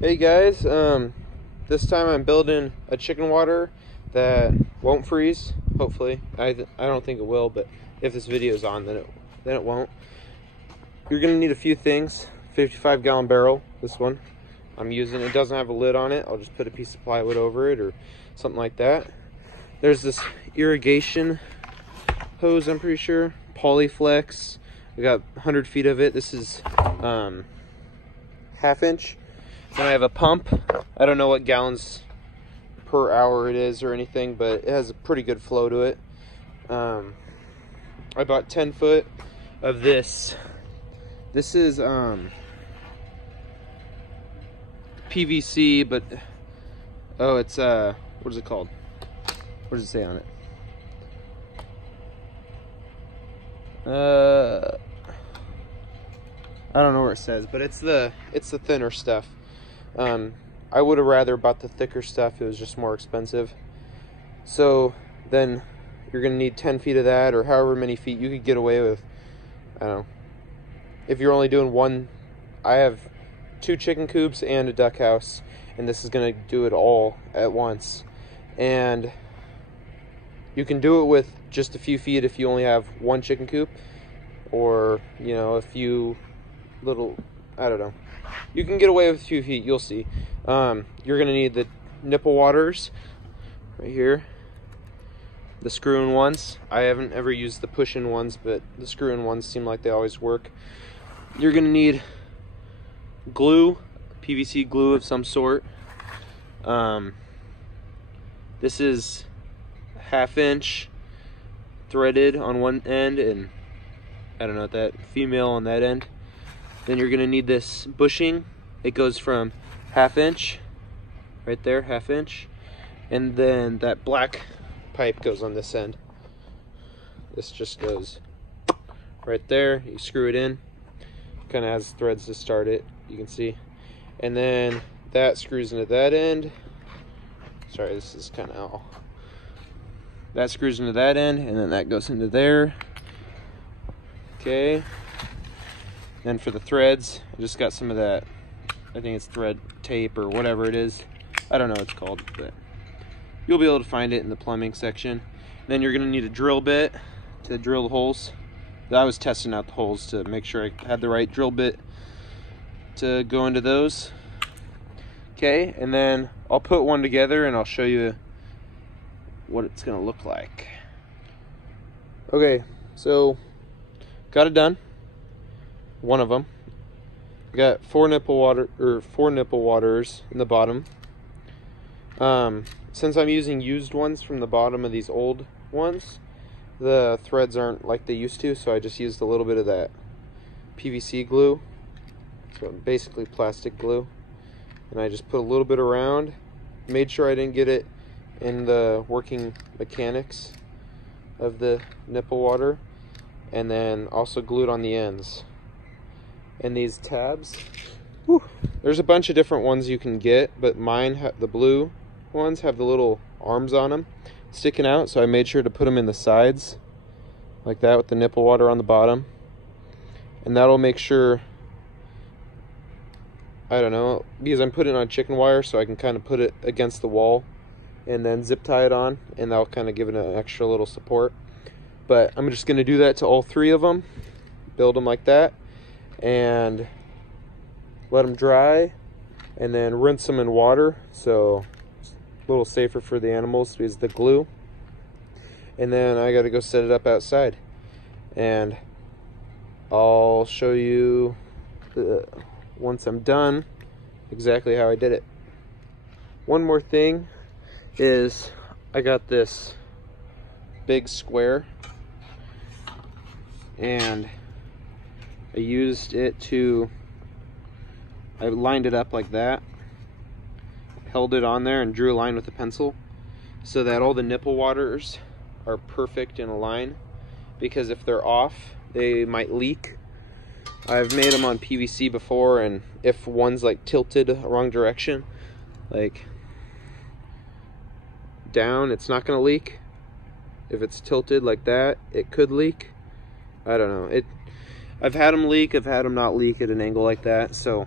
Hey guys, this time I'm building a chicken water that won't freeze, hopefully. I don't think it will, but if this video is on, then it won't. You're gonna need a few things. 55-gallon barrel, this one I'm using. It doesn't have a lid on it. I'll just put a piece of plywood over it or something like that. There's this irrigation hose, I'm pretty sure, Polyflex. I got 100 feet of it. This is half-inch. Then I have a pump. I don't know what gallons per hour it is or anything, but it has a pretty good flow to it. I bought 10 foot of this. This is PVC, but it's what is it called? What does it say on it? I don't know where it says, but it's the thinner stuff. I would have rather bought the thicker stuff. It was just more expensive. So then you're gonna need 10 feet of that, or however many feet you could get away with. I don't know. If you're only doing one, I have 2 chicken coops and a duck house, and this is gonna do it all at once. And you can do it with just a few feet if you only have 1 chicken coop, or a few little, I don't know. You can get away with a few feet, you'll see. You're gonna need the nipple waters right here, the screw-in ones. I haven't ever used the push-in ones, but the screw-in ones seem like they always work. You're gonna need glue, PVC glue of some sort. This is 1/2-inch threaded on one end, and I don't know what that, female on that end. Then you're gonna need this bushing. It goes from 1/2-inch, right there, 1/2-inch, and then that black pipe goes on this end. This just goes right there. You screw it in. Kind of has threads to start it, you can see. And then that screws into that end. Sorry, this is kind of all. That screws into that end, and then that goes into there. Okay. Then for the threads, I just got some of that, I think it's thread tape or whatever it is. I don't know what it's called, but you'll be able to find it in the plumbing section. Then you're gonna need a drill bit to drill the holes. I was testing out the holes to make sure I had the right drill bit to go into those. Okay, and then I'll put one together and I'll show you what it's gonna look like. Okay, so got it done. One of them. Got 4 nipple waters in the bottom. Since I'm using used ones from the bottom of these old ones, the threads aren't like they used to, so I just used a little bit of that PVC glue, so basically plastic glue, and I just put a little bit around, made sure I didn't get it in the working mechanics of the nipple water, and then also glued on the ends. And these tabs, there's a bunch of different ones you can get, but mine, the blue ones, have the little arms on them sticking out, so I made sure to put them in the sides like that with the nipple water on the bottom, and that'll make sure, I don't know, because I'm putting it on chicken wire, so I can kind of put it against the wall and then zip tie it on, and that'll kind of give it an extra little support. But I'm just going to do that to all 3 of them, build them like that, and let them dry, and then rinse them in water, so it's a little safer for the animals because the glue. And then I got to go set it up outside, and I'll show you once I'm done exactly how I did it. One more thing is I got this big square, and I used it to, I lined it up like that, held it on there and drew a line with a pencil so that all the nipple waters are perfect in a line, because if they're off, they might leak. I've made them on PVC before, and if one's like tilted the wrong direction, like down, it's not gonna leak. If it's tilted like that, it could leak. I don't know. I've had them leak, I've had them not leak at an angle like that, so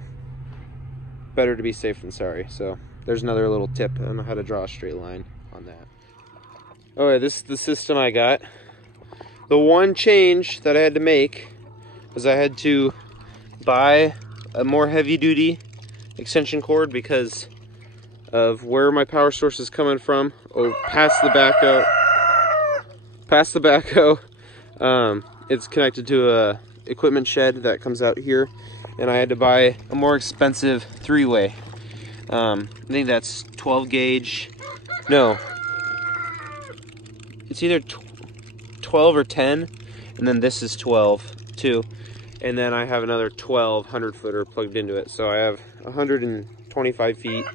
better to be safe than sorry. So there's another little tip on how to draw a straight line on that. Okay, this is the system I got. The one change that I had to make was I had to buy a more heavy-duty extension cord because of where my power source is coming from. Oh, past the backhoe. It's connected to a equipment shed that comes out here, and I had to buy a more expensive 3-way. I think that's 12 gauge. No, it's either 12 or 10, and then this is 12 too, and then I have another 12 100-footer plugged into it, so I have 125 feet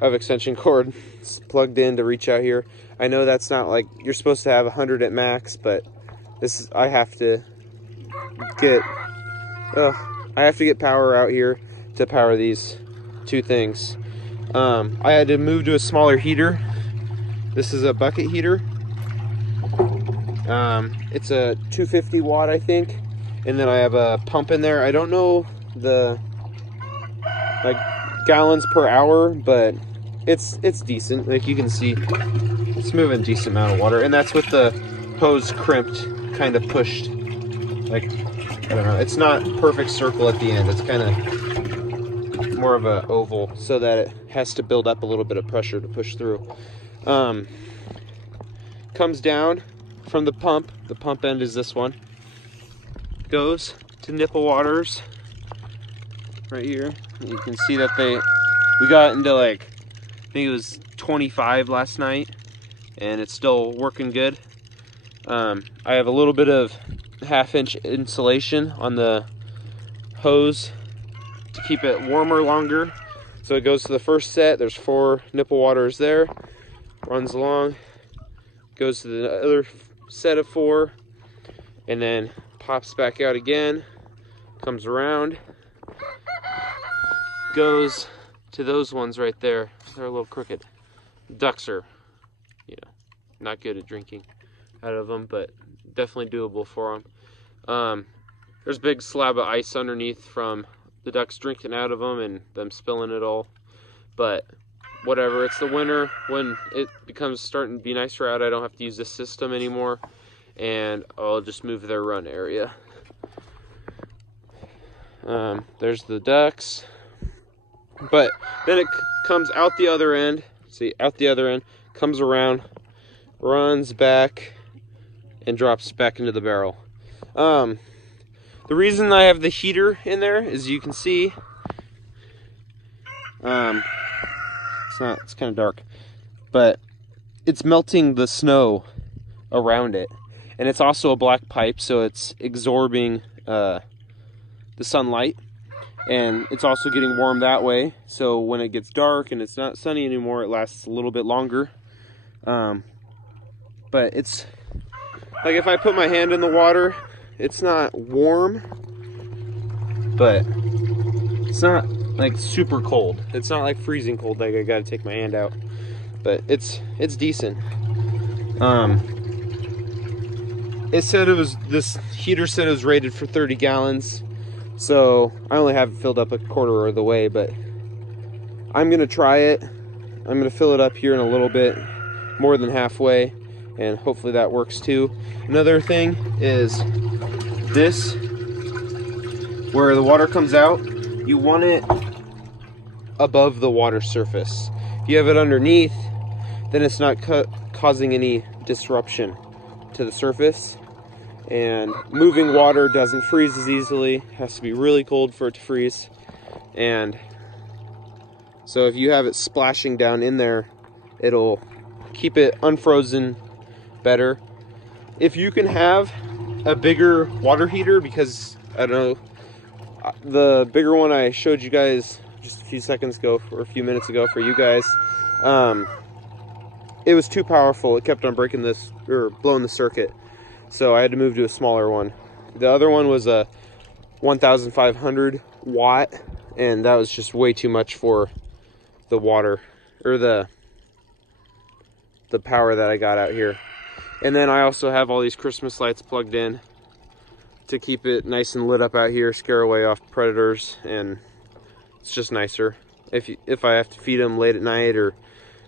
of extension cord plugged in to reach out here. I know that's not like you're supposed to have 100 at max, but this is, I have to get power out here to power these two things. I had to move to a smaller heater. This is a bucket heater. It's a 250 watt, I think, and then I have a pump in there. I don't know the like gallons per hour, but it's decent. Like you can see, it's moving a decent amount of water, and that's with the hose crimped, kind of pushed. Like, I don't know, it's not perfect circle at the end. It's kind of more of a oval, so that it has to build up a little bit of pressure to push through. Comes down from the pump. The pump end is this one. Goes to nipple waters right here. You can see that we got into like, I think it was 25 last night, and it's still working good. I have a little bit of 1/2-inch insulation on the hose to keep it warmer longer. So it goes to the first set. There's 4 nipple waters there. Runs along, goes to the other set of 4, and then pops back out again, comes around, goes to those ones right there. They're a little crooked. Ducks are, not good at drinking out of them, but definitely doable for them. There's a big slab of ice underneath from the ducks drinking out of them and them spilling it all, but whatever. It's the winter. When it becomes starting to be nicer out, I don't have to use this system anymore, and I'll just move their run area. There's the ducks, but then it comes out the other end. See, out the other end, comes around, runs back, and drops back into the barrel. The reason I have the heater in there is, you can see, it's kind of dark, but it's melting the snow around it, and it's also a black pipe, so it's absorbing the sunlight, and it's also getting warm that way. So when it gets dark and it's not sunny anymore, it lasts a little bit longer. But it's like, if I put my hand in the water, it's not warm, but it's not like super cold. It's not like freezing cold, like I gotta take my hand out, but it's decent. It said this heater said it was rated for 30 gallons, so I only have it filled up a quarter of the way, but I'm gonna try it. I'm gonna fill it up here in a little bit, more than halfway, and hopefully that works too. Another thing is this, where the water comes out, you want it above the water surface. If you have it underneath, then it's not causing any disruption to the surface, and moving water doesn't freeze as easily. It has to be really cold for it to freeze, and so if you have it splashing down in there, it'll keep it unfrozen better. If you can have a bigger water heater, because I don't know, the bigger one I showed you guys just a few seconds ago, or a few minutes ago for you guys, it was too powerful. It kept on breaking this, or blowing the circuit, so I had to move to a smaller one. The other one was a 1,500 watt, and that was just way too much for the water, or the power that I got out here. And then I also have all these Christmas lights plugged in to keep it nice and lit up out here, scare away off predators and It's just nicer. If I have to feed them late at night or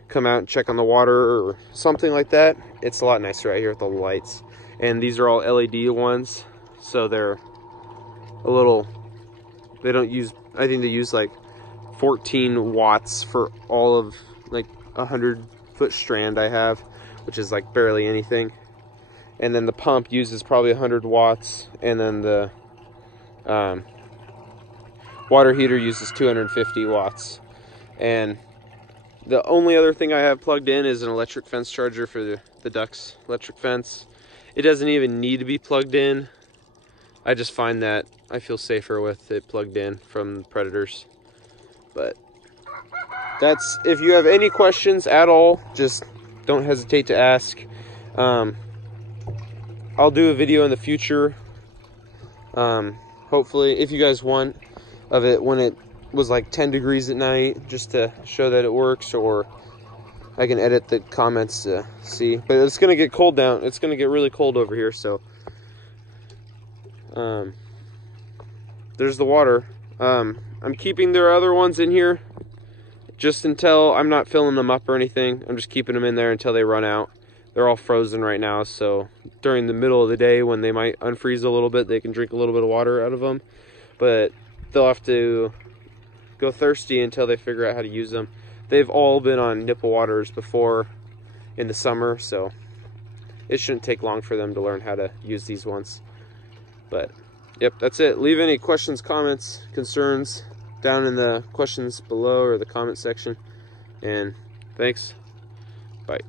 come out and check on the water or something like that, it's a lot nicer right here with all the lights. And these are all LED ones, so they're a little, they don't use, I think they use like 14 watts for all of like 100-foot strand I have, which is like barely anything. And then the pump uses probably 100 watts, and then the water heater uses 250 watts. And the only other thing I have plugged in is an electric fence charger for the ducks electric fence. It doesn't even need to be plugged in. I just find that I feel safer with it plugged in from predators. But that's, if you have any questions at all, just don't hesitate to ask. I'll do a video in the future, hopefully, if you guys want, of it when it was like 10 degrees at night, just to show that it works, or I can edit the comments to see. But it's gonna get cold down, it's gonna get really cold over here, so there's the water. I'm keeping their other ones in here just until, I'm not filling them up or anything, I'm just keeping them in there until they run out. They're all frozen right now, so during the middle of the day when they might unfreeze a little bit, they can drink a little bit of water out of them, but they'll have to go thirsty until they figure out how to use them. They've all been on nipple waters before in the summer, so it shouldn't take long for them to learn how to use these ones. But yep, that's it. Leave any questions, comments, concerns down in the questions below or the comment section, and thanks. Bye.